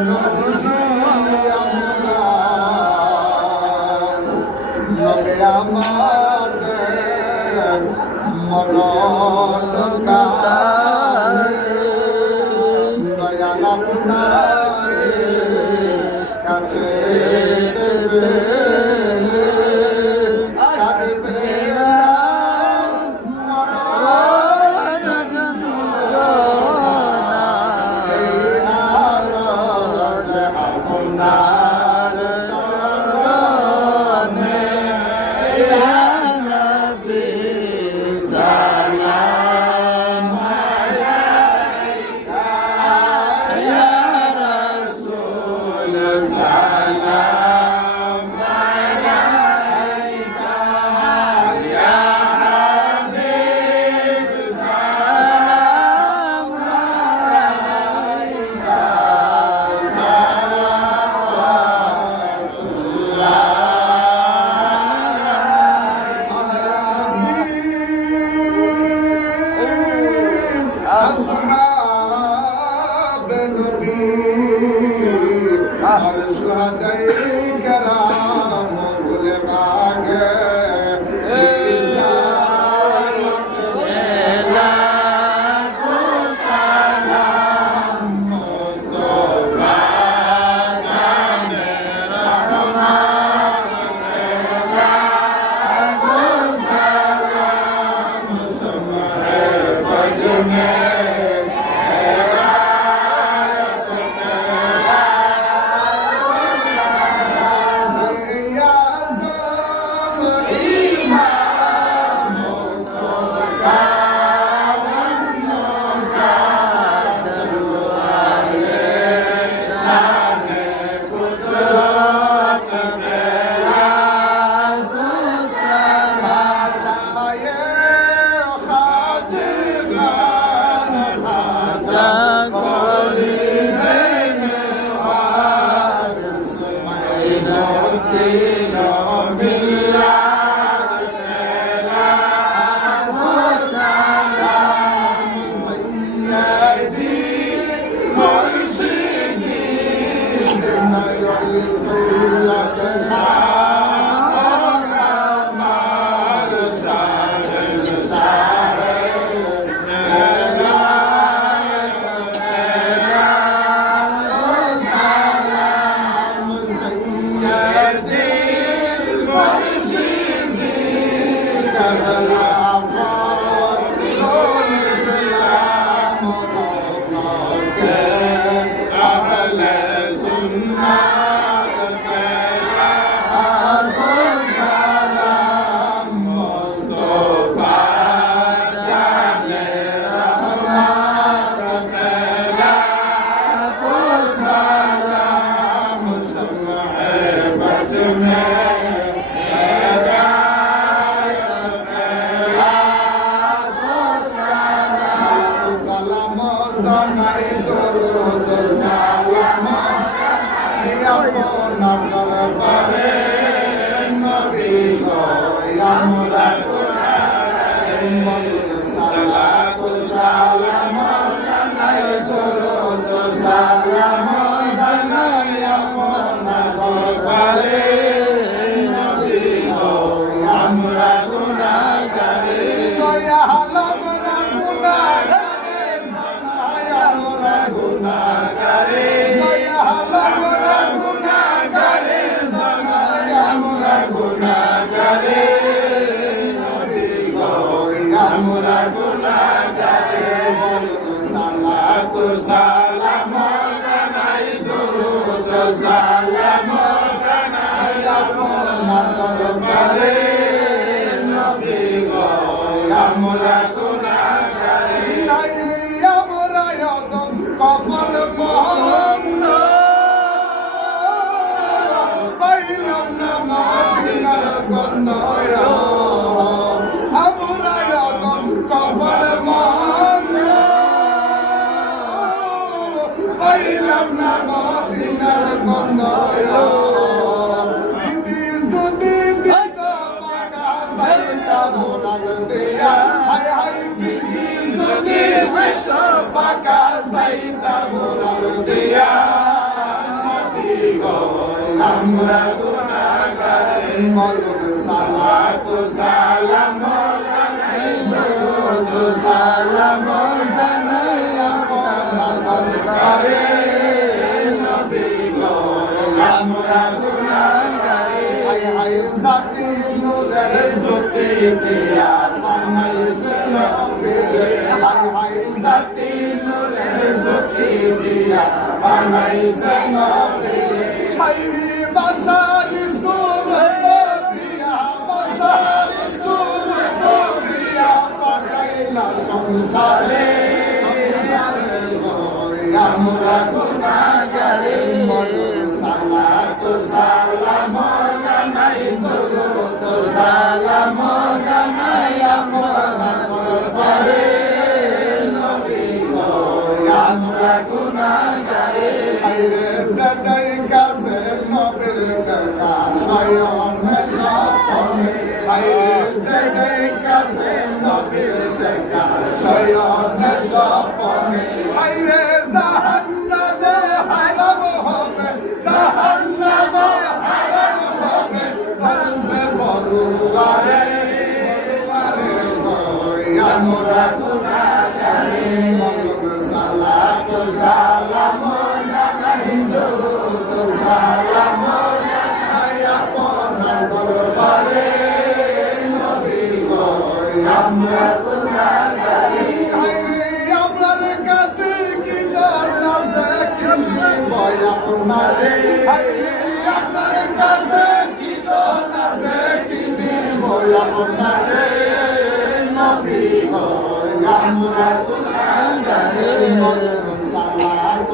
নবীজি নবে আমাদের মরণ দয়াল আপনার কাছে আমরা মরুন সালাত সালাম দরুদ সালাম জানাই আপনার দরবারে নবী গো আমরা গুনাহগার আই আই জাতি নূরের জ্যোতি দিয়া বানাইছে নবীরে আই আই জাতি নূরের জ্যোতি দিয়া বানাইছে নবীরে মাইরি বাসারি সুরত দিয়া বাসারি সুরত দিয়া পাঠাইলা সংসারে সংসারে আমরা গুনাহগারে মরুন সালাত সালাম জানাই দরুদ সালাম জানাই আপনার দরবারে নবী গো আমরা গুনাহগারে আইরে সদাই কাছে নবীর দেখা শয়নে স্বপ্নে আইরে সদাই কাছে নবীর দেখা শয়নে স্বপ্নে আইরে জাহান্নামে হারাম হবে জাহান্নামে হারাম হবে বলছে পরুয়ারে পরুয়ারে গয় আমরা গুনাহগারে মরুন সালাত সালাম জানাই দরুদ সালাম জানাই আপনার দরবারে নবী গয় আমরা গুনাহগারে আপনার কাছে কি দরদ আছে কি ভয় আপনারে আপনার কাছে কি দরদ আছে কি ভয় আপনারে নবী গো আমরা গুনাহগার মরুন সালাত